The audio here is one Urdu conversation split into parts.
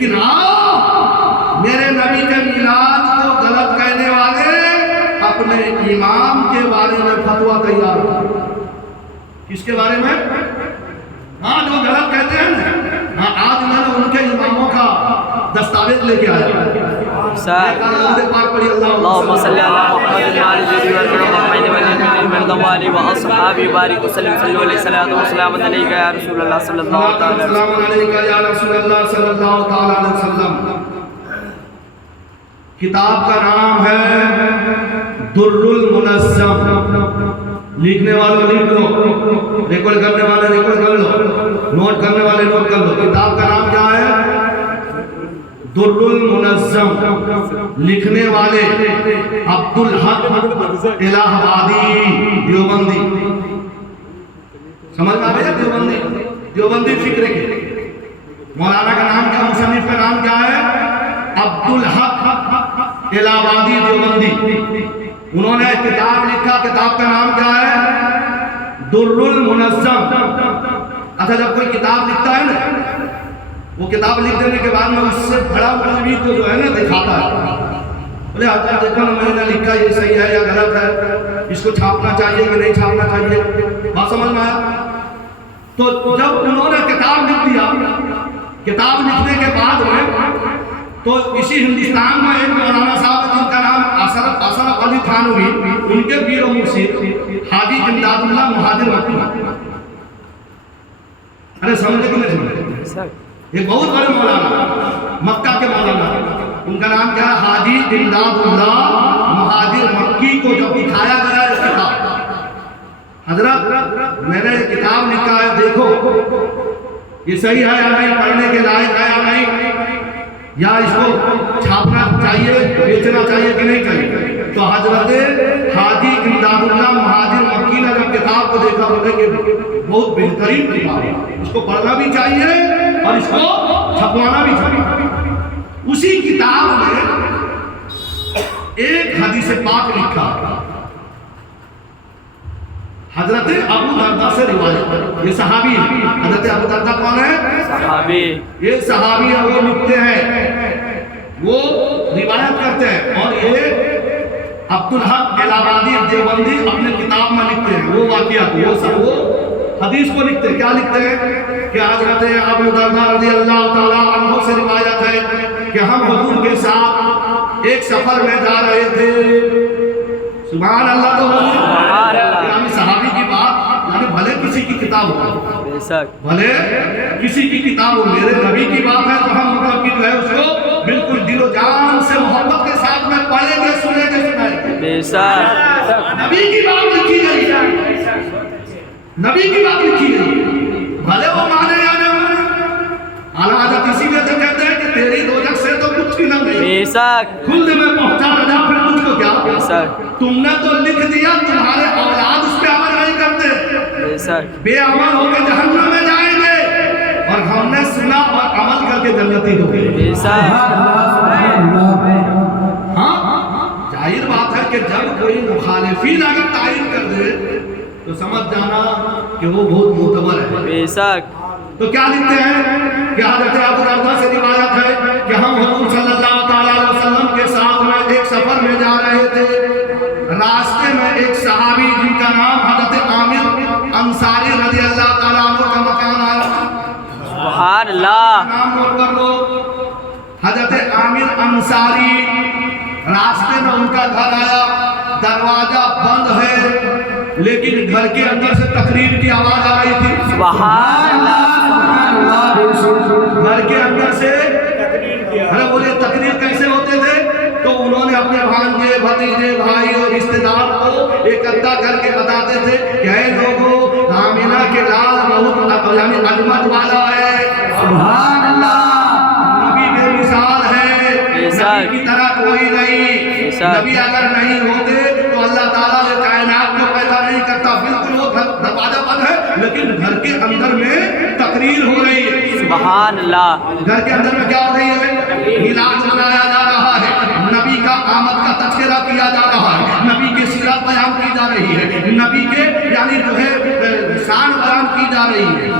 لیکن آؤ میرے نبی کے میلاد کو غلط کہنے والے اپنے امام کے بارے میں فتویٰ تیار ہو. کس کے بارے میں؟ ہاں جو غلط کہتے ہیں نا. ہاں آج میں نے ان کے اماموں کا دستاویز لے کے آیا. اللهم صل على محمد وعلى آله محمد واصحابه وبارك وسلم صلوا عليه الصلاه والسلام عليك يا رسول الله صلى الله عليه وسلم. السلام علیکم یا رسول اللہ صلی اللہ تعالی علیہ وسلم. کتاب کا نام ہے در المنظم. لکھنے والوں لکھ لو, ریکارڈ کرنے والے ریکارڈ کر لو, نوٹ کرنے والے نوٹ کر لو. کتاب کا نام کیا ہے؟ در المنظم. لکھنے والے عبدالحق الہ آبادی دیوبندی. سمجھ آ رہے ہیں؟ دیوبندی دیوبندی فکر کے مولانا کا نام کیا, مصنف کا نام کیا ہے؟ عبدالحق الہ آبادی دیوبندی. انہوں نے کتاب لکھا, کتاب کا نام کیا ہے؟ در المنظم. اچھا جب کوئی کتاب لکھتا ہے نا, وہ کتاب لکھ دینے کے بعد میں اس سے بڑا مولوی کو جو ہے نا دکھاتا ہے, بولے حضرت دیکھو نا میں نے لکھا یہ صحیح ہے یا غلط ہے, اس کو چھاپنا چاہیے کہ نہیں چھاپنا چاہیے. بات سمجھ میں آیا؟ تو جب انہوں نے کتاب لکھ دیا, کتاب لکھنے کے بعد میں تو اسی ہندوستان میں ایک مولانا صاحب جن کا نام اشرف علی تھانوی, ان کے پیر و مرشد حاجی امداد اللہ مہاجر مکی. ارے سمجھے کہ نہیں سمجھے؟ ایک بہت بڑے مولانا, مکہ کے مولانا, ان کا نام کیا ہے؟ حاجی امداد اللہ مہاجر مکی کو جب دکھایا گیا ہے کتاب, حضرت میں نے کتاب لکھا ہے, دیکھو یہ صحیح ہے یا نہیں, پڑھنے کے لائق ہے یا نہیں, یا اس کو چھاپنا چاہیے, بیچنا چاہیے کہ نہیں چاہیے. تو حضرت حاجی امداد اللہ مہاجر مکی نے جب کتاب کو دیکھا, بولے کہ بہت بہترین کتاب ہے, اس کو پڑھنا بھی چاہیے اور اس کو چھپوانا بھی چاہیے. اسی کتاب میں ایک حدیث پاک لکھا, حضرت ابو دردہ سے روایت. یہ صحابی ہے. حضرت ابو دردہ کون ہے؟ صحابی. یہ صحابی ہے, وہ لکھتے ہیں, وہ روایت کرتے ہیں, اور یہ عبدالحق الہ آبادی دیوبندی اپنے کتاب میں لکھتے ہیں وہ واقعات, وہ حدیث کو لکھتے ہیں. کیا لکھتے ہیں کہ حضرت ابو دردہ رضی اللہ تعالیٰ عنہ سے روایت ہے کہ ہم حضور کے ساتھ ایک سفر میں جا رہے تھے. سبحان اللہ. تو یعنی صحابی کی بات, یعنی بھلے کسی کی کتاب ہو, بھلے کسی کی کتاب ہو, میرے نبی کی بات ہے تو ہم مطلب کہ جو ہے اس کو بالکل دل و جان سے محبت کے ساتھ میں پڑھیں گے, سنیں گے, سنائیں گے. نبی کی بات لکھی گئی ہے, نبی کی بات لکھی گئی, بھلے وہ مانے یا نہ مانے. اعلیٰ حضرت اسی لیے تو کہتے ہیں کہ تیری دوزخ سے تو کچھ بھی نہ گئی, خلد میں پہنچا رجا, پھر تجھ کو کیا. تم نے تو لکھ دیا, تمہارے اولاد اس پہ عمل نہیں کرتے, بے عمل ہو کے جہنم میں جائیں گے, اور ہم نے سنا اور عمل کر کے جنتی ہو گئے. ہاں ظاہر بات ہے کہ جب کوئی مخالفین اگر تعین کر دے تو سمجھ جانا کہ وہ بہت معتبر ہے. تو کیا لکھتے ہیں کہ حضرت ابو دردہ سے روایت ہے کہ ہم حضور صلی اللہ تعالیٰ علیہ وسلم کے ساتھ میں ایک سفر میں جا رہے تھے. راستے میں ایک صحابی جن کا نام حضرت عامر انصاری رضی اللہ تعالیٰ عنہ کا مکان آیا. سبحان اللہ. نام نوٹ کر لو, حضرت عامر انصاری. راستے میں ان کا گھر آیا, دروازہ بند ہے لیکن گھر کے اندر سے تقریر کی آواز آ رہی تھی. سبحان اللہ. گھر کے اندر سے بولے تقریر کیسے ہوتے تھے؟ تو انہوں نے اپنے بھانجے, بھتیجے, بھائی اور رشتے دار کو اکٹھا کر کے بتاتے تھے کہ اے لوگوں, آمینہ کے لال بہت یعنی عظمت والا ہے. سبحان اللہ. نبی بے مثال ہے, نبی کی طرح کوئی نہیں. نبی اگر نہیں ہوتے تو اللہ تعالیٰ نے کائنات کو پیدا نہیں کرتا. بالکل وہ دروازہ بند ہے لیکن گھر کے اندر میں تقریر ہو رہی ہے. سبحان اللہ. گھر کے اندر میں کیا ہو رہی ہے؟ میلاد منایا جا رہا ہے, نبی کا آمد کا تذکرہ کیا جا رہا ہے, نبی کی سیرت بیان کی جا رہی ہے, نبی کے یعنی جو ہے شان بیان کی جا رہی ہے.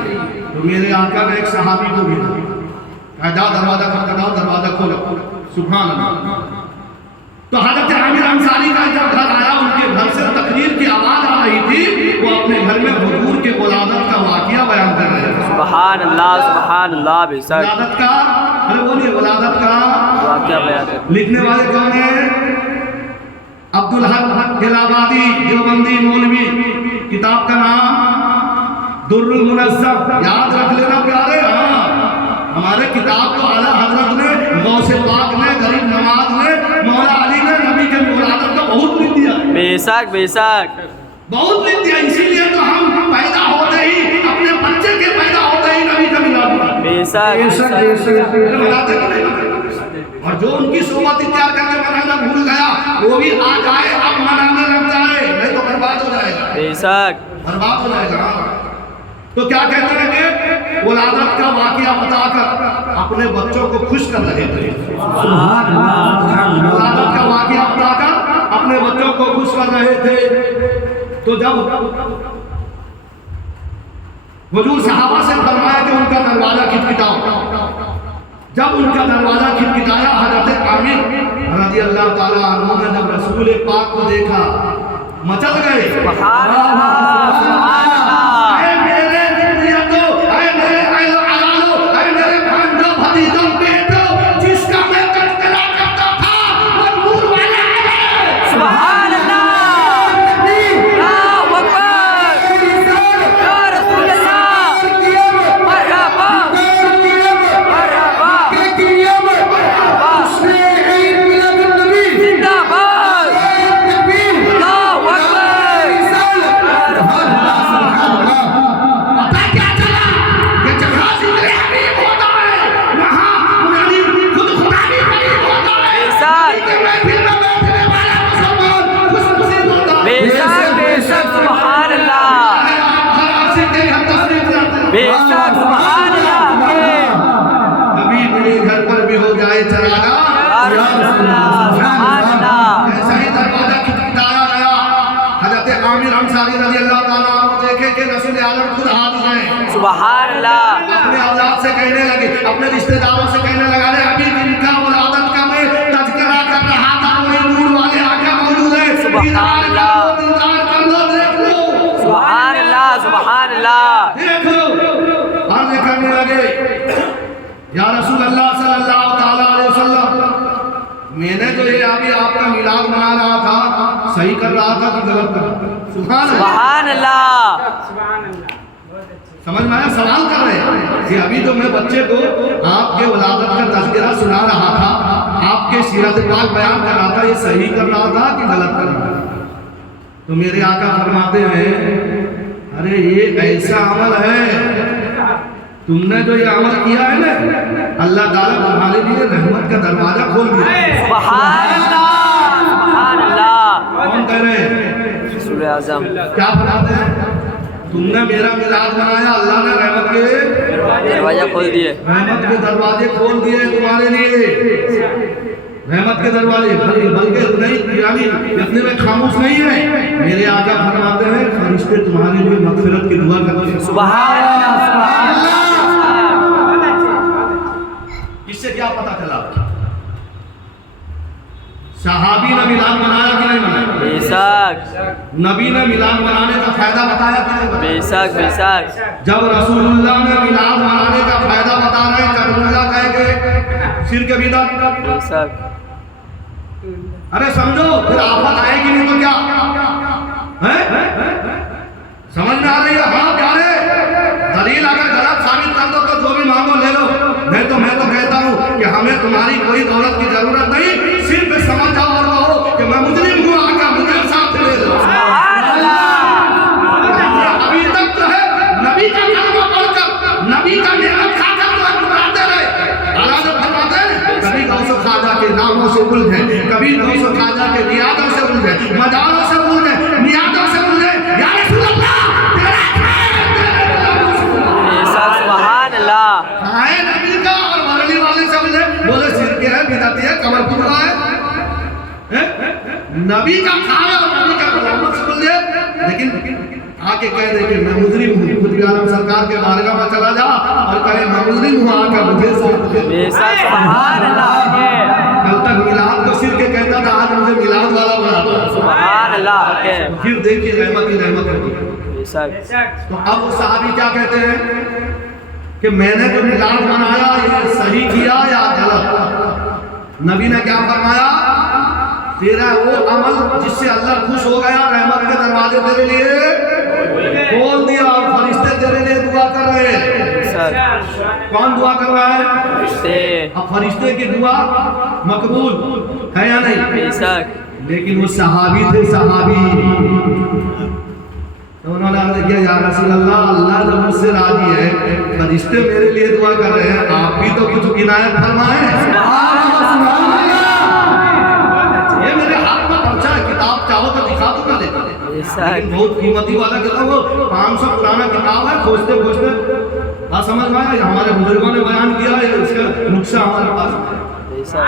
تو میرے آقا نے ایک صحابی کو بھیجا, جا دروازہ کھٹکھٹاؤ، دروازہ کھولو، سبحان اللہ۔ تو حضرت عامر انصاری کا جب گھر آیا، ان کے گھر سے تقریر کی آواز آ رہی تھی، وہ اپنے گھر میں حضور کے ولادت کا واقعہ بیان کر رہے تھے۔ سبحان اللہ بے شک ولادت کا، ارے بولیے ولادت کا واقعہ بیان ہے۔ لکھنے والے کون ہیں؟ عبدالحق الہٰبادی دیوبندی مولوی، کتاب کا نام در المنظم، یاد رکھ لینا پیارے۔ ہاں ہمارے کتاب کو اعلیٰ حضرت نے، غوث پاک نے، غریب نواز نے، مولا علی نے نبی کے ولادت کا بہت لکھ دیا، بے شک بے شک بہت لکھ دیا۔ اسی لیے تو ہم پیدا ہوتے ہی، اپنے بچے کے پیدا ہوتے ہی نبی کا میلاد مناتے بے شک ہیں۔ اور جو ان کی صحبت اختیار کر کے منانا بھول گیا، وہ بھی آ جائے اب منانے لگ جائے، نہیں تو برباد ہو جائے گا، بے شک برباد ہو جائے گا۔ تو کیا کہتے ہیں کہ ولادت کا واقعہ بتا کر اپنے بچوں کو خوش کر رہے تھے۔ ولادت کا واقعہ بتا کر اپنے بچوں کو خوش کر رہے تھے۔ تو جب حضور صحابہ سے فرمایا کہ ان کا دروازہ کھٹکھٹاؤ، جب ان کا دروازہ کھٹکھٹایا، حضرت عامر رضی اللہ تعالیٰ عنہ نے جب رسول پاک کو دیکھا، مچل گئے۔ سبحان اللہ اے میرے ذریتو، اے میرے اہل و عیالو، اے میرے بھانجو بھتیجوں بیٹو، جس کا میں تذکرہ کرتا تھا وہ نور والا ہے۔ سبحان اللہ، اللہ اکبر، یا رسول اللہ، مرحبا مرحبا، زندہ باد، اللہ اکبر۔ پتہ کیا چلا کہ جہاں ذکر حبیب ہوتا ہے وہاں یعنی خود خدا بھی قریب ہوتا ہے۔ بے شک کہ محفل میں بیٹھنے والا مسلمان خوش نصیب ہوتا ہے۔ بے شک سبحان اللہ، ہر عاشق کے ہم تصدیق کرتے ہیں۔ بے شک سبحان اللہ، کبھی میرے گھر پر بھی ہو جائے چراغا، یا رسول اللہ، سبحان اللہ، ایسا ہی دروازہ کھٹکھٹایا گیا۔ حضرت عامر انصاری رضی اللہ تعالیٰ عنہ دیکھے کہ رسول عالم خود حاضر ہیں، سبحان اللہ، اپنے اولاد سے کہنے لگے، اپنے رشتہ داروں سے کہنے لگا، رے ابھی جن کا ولادت کا میں تذکرہ کر رہا تھا وہی نور والے آقا موجود ہیں، دیدار کر لو، دیدار کر لو، دیکھ لو، سبحان اللہ، سبحان اللہ، دیکھ لو۔ عرض کرنے لگے، یا رسول اللہ صلی اللہ تعالیٰ علیہ وسلم، میں نے جو یہ ابھی آپ کا میلاد منا رہا تھا، صحیح کر رہا تھا کہ غلط کر رہا تھا؟ سبحان اللہ، سمجھ میں آیا؟ سوال کر رہے ہیں کہ ابھی تو میں بچے کو آپ کے ولادت کا تذکرہ سنا رہا تھا، آپ کے سیرت پاک بیان کر رہا تھا، یہ صحیح کر رہا تھا کہ غلط کر رہا تھا؟ تو میرے آقا فرماتے ہیں، ارے یہ ایسا عمل ہے، تم نے جو یہ عمل کیا ہے نا، اللہ تعالیٰ تمہارے لیے رحمت کا دروازہ کھول دیا۔ سبحان اللہ، سبحان اللہ، کون کہہ رہے ہیں؟ رسول اعظم، کیا فرماتے ہیں؟ تم نے میرا میلاد منایا، اللہ نے رحمت کے دروازہ کھول دیے، رحمت کے دروازے کھول دیے تمہارے لیے، رحمت کے دروازے، بلکہ نہیں یعنی اتنے میں خاموش نہیں ہے، میرے آقا فرماتے ہیں فرشتے تمہارے لیے مغفرت کی دعا کرتے ہیں۔ سبحان اللہ، سبحان اللہ، اس سے کیا پتا چلا؟ صحابی نے میلاد منایا کہ نہیں منایا؟ بے شک نبی نے میلاد منانے کا فائدہ بتایا کہ نہیں بتایا؟ بے شک بے شک، جب رسول اللہ نے میلاد منانے کا فائدہ بتا رہے ہیں، کرم اللہ کہے کہ شرک بدعت، بے شک، ارے سمجھو پھر آفت آئے گی نہیں تو کیا ہے؟ سمجھ میں آ رہی ہے؟ ہاں پیارے، دلیل اگر غلط ثابت کر دو تو جو بھی مانگو لے لو، نہیں تو میں تو کہتا ہوں کہ ہمیں تمہاری کوئی دولت کی ضرورت نہیں، صرف سمجھ جاؤ اور کہو کہ میں مجرم ہوں، آقا مجھے ساتھ لے لو۔ سبحان اللہ، ابھی تک جو ہے نبی کا کلمہ پڑھ کر، نبی کا نعمت کھا کر جو ہے گزراتے رہے۔ اللہ نے فرماتے ہیں کبھی غوث خواجہ کے ناموں سے الجھے، کبھی غوث خواجہ کے نیازوں سے الجھے، مداروں سے الجھے، نیازوں سے الجھے، یا رسول اللہ تیرا بے شک، سبحان اللہ، آئے نبی کا اور ورلی والے سے الجھے، بولے شرک ہے، بدعت ہے، کمر ٹکڑا ہے، نبی کا کھایا اور نبی کا غلامت سے الجھے، لیکن آ کے کہہ دے کہ میں مجرم ہوں، خود عالم سرکار کے بارگاہ میں چلا جا اور کہے میں مجرم ہوں، آ کر مجھے ساتھ دے۔ بے شک سبحان اللہ کے کل تک میلاد کو صرف کے کہتا تھا، آج مجھے میلاد والا بنا دو۔ سبحان اللہ کے پھر دیکھیے رحمت ہی رحمت ہوتی ہے۔ بے شک تو اب وہ صحابی کیا کہتے ہیں کہ میں نے جو میلاد منایا یہ صحیح کیا یا غلط؟ نبی نے کیا فرمایا؟ تیرا وہ عمل جس سے اللہ خوش ہو گیا، رحمت کے دروازے تیرے لیے کھول دیا اور فرشتے تیرے لیے دعا کر رہے ہیں۔ کون دعا کر رہا ہے؟ اب فرشتے کی دعا مقبول ہے یا نہیں؟ بے شک لیکن وہ صحابی تھے، صحابی، تو انہوں نے عرض کیا یا رسول اللہ، اللہ جب مجھ سے راضی ہے، فرشتے میرے لیے دعا کر رہے ہیں، آپ بھی تو کچھ عنایت فرمائیں۔ یہ میرے ہاتھ میں پرچہ ہے، کتاب چاہو تو دکھا دوں گا، لیکن بہت قیمتی والا کتاب، وہ 500 پرانا کتاب ہے، کھوجتے کھوجتے بات سمجھ میں آیا، ہمارے بزرگوں نے بیان کیا ہے، اس کا نقشہ ہمارے پاس ہے۔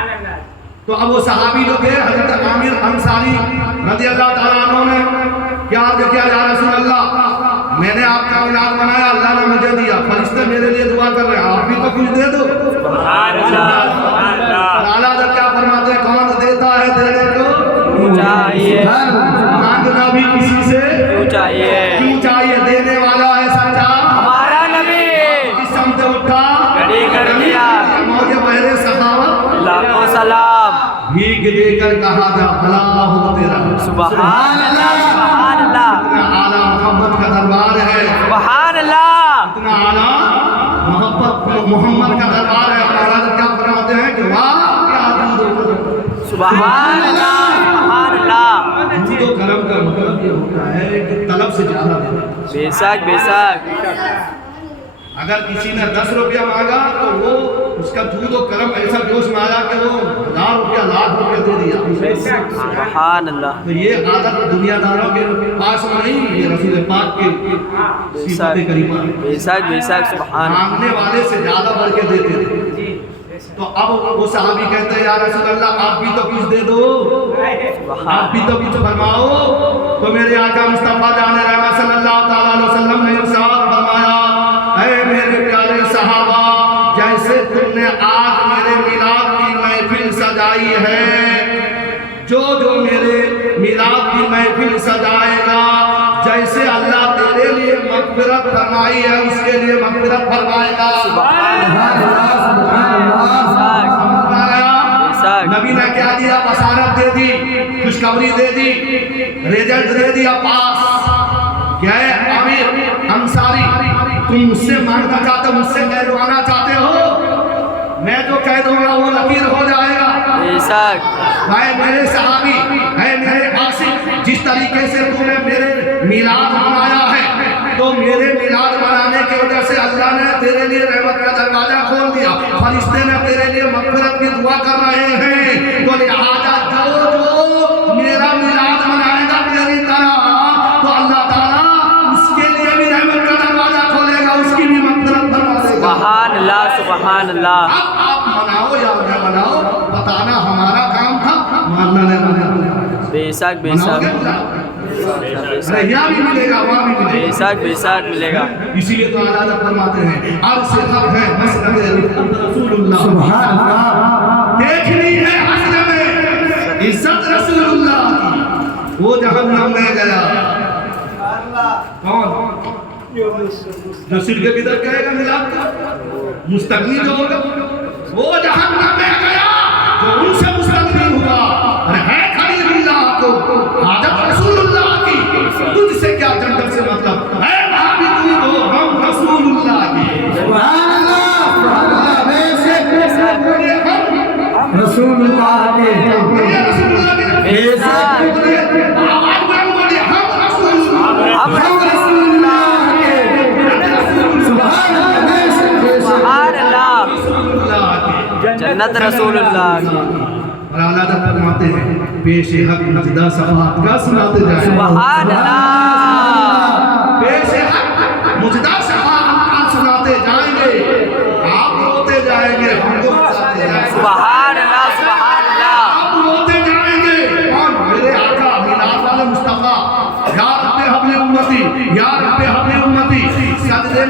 تو اب وہ صحابی جو تھے حضرت عامر انصاری رضی اللہ تعالیٰ عنہ نے کیا عرض کیا یا رسول اللہ، میں نے آپ کا میلاد منایا، اللہ نے مجھے دیا، فرشتے میرے لیے دعا کر رہے ہیں، آپ بھی تو کچھ دے دو۔ اعلیٰ حضرت کیا فرماتے ہیں؟ کون دیتا ہے دینے کو چاہیے، مانگنا بھی کسی سے کیوں چاہیے، دینے والا ہے سچا ہمارا نبی، جس سمت اٹھا کھڑی کر دیا، موجے بہرے سخاوت لاکھوں سلام، بھیگ دے کر کہا جا بھلا ہو تیرا۔ سبحان اللہ، سبحان اللہ، اتنا اعلیٰ محبت کا دربار ہے، سبحان اللہ، اتنا اعلیٰ محمد کا دربار ہے۔ اور اعلیٰ کیا فرماتے ہیں کہ واہ کیا درود، سبحان اللہ، سبحان اللہ، درود و کرم کا مطلب یہ ہوتا ہے کہ طلب سے زیادہ دینا۔ بے شک بے شک، اگر کسی نے 10 روپیہ مانگا تو وہ اس کا درود و کرم ایسا جوش میں آیا کہ وہ 1000 روپیہ لاکھ روپیہ دے دیا۔ سبحان اللہ، تو یہ عادت دنیا داروں کے پاس میں نہیں، یہ رسول پاک کے صفات کریمہ ہے۔ بے شک بے شک، سبحان اللہ، مانگنے والے سے زیادہ بڑھ کے دیتے تھے۔ تو اب وہ صحابی کہتے ہیں یا رسول اللہ، آپ بھی تو کچھ دے دو، آپ بھی تو کچھ فرماؤ۔ تو میرے آقا مصطفیٰ جان رحمت صلی اللہ تعالیٰ علیہ وسلم نے ارشاد فرمایا، اے میرے پیارے صحابہ، جیسے تم نے آج میرے میلاد کی محفل سجائی ہے، جو میرے میلاد کی محفل سجائے گا، جیسے اللہ تیرے لیے مغفرت فرمائی ہے، اس کے لیے مغفرت فرمائے گا۔ نبی نے کیا دیا؟ بشارت دے دی، خوشخبری دے دی، ریزلٹ دے دیا پاس۔ کیا ہے عامر انصاری، تم مجھ سے مانگنا چاہتے ہو، مجھ سے کہلوانا چاہتے ہو، میں جو کہہ دوں گا وہ لکیر ہو جائے گا۔ بے شک، اے میرے صحابی، اے میرے عاشق، جس طریقے سے تم نے میرے میلاد منایا ہے، تو میرے میلاد منانے کی وجہ سے اللہ نے تیرے لیے رحمت کا دروازہ کھول دیا، فرشتے نے تیرے لیے مغفرت کی دعا کر رہے ہیں۔ تو لہٰذا جو میرا میلاد منائے گا تیری طرح، تو اللہ تعالیٰ اس کے لیے بھی رحمت کا دروازہ کھولے گا، اس کی بھی مغفرت فرما دے گا۔ سبحان اللہ، سبحان اللہ، اب آپ مناؤ یا نہ مناؤ، بتانا ہمارا کام تھا، اللہ نے منایا۔ بے شک بے شک، یہاں بھی ملے گا، وہاں بھی ملے بے گا۔ شک بے شک ملے گا۔ اسی لیے تو اعلیٰ فرماتے ہیں عرش حق ہے مسجد رسول اللہ، سبحان اللہ، دیکھنی ہے حسن میں عزت رسول اللہ کی، وہ جہنم میں گیا۔ کون؟ جو سر کے بدر کہے گا میلاد کا مستغنی جو ہوگا، وہ جہنم میں گیا جو ان سے مستغنی ہوا۔ اور ہے خلیل اللہ کو حاجت رسول اللہ کی، تجھ سے کیا جنت سے مطلب، اے بھابی تو ہو ہم رسول اللہ کی۔ سبحان اللہ، سبحان اللہ، بے شک ہم رسول اللہ کے یہ رسول اللہ کی بے شک آواز بلند بولیے، ہم رسول اللہ، ہم رسول اللہ کے سبحان اللہ، بے شک بے شک سبحان اللہ، رسول اللہ کی۔ جنت رسول اللہ کی۔ اور اعلیٰ فرماتے ہیں پیش حق مجدہ صفحات کا سناتے جائیں، سبحان اللہ، پیش حق مجدہ صفحات کا سناتے جائیں گے، آپ روتے جائیں گے، ہم کو ہنساتے جائیں گے۔ سبحان اللہ، سبحان اللہ، آپ روتے جائیں گے، اور میرے آقا میلاد والے مصطفیٰ یا رب حبل امتی یا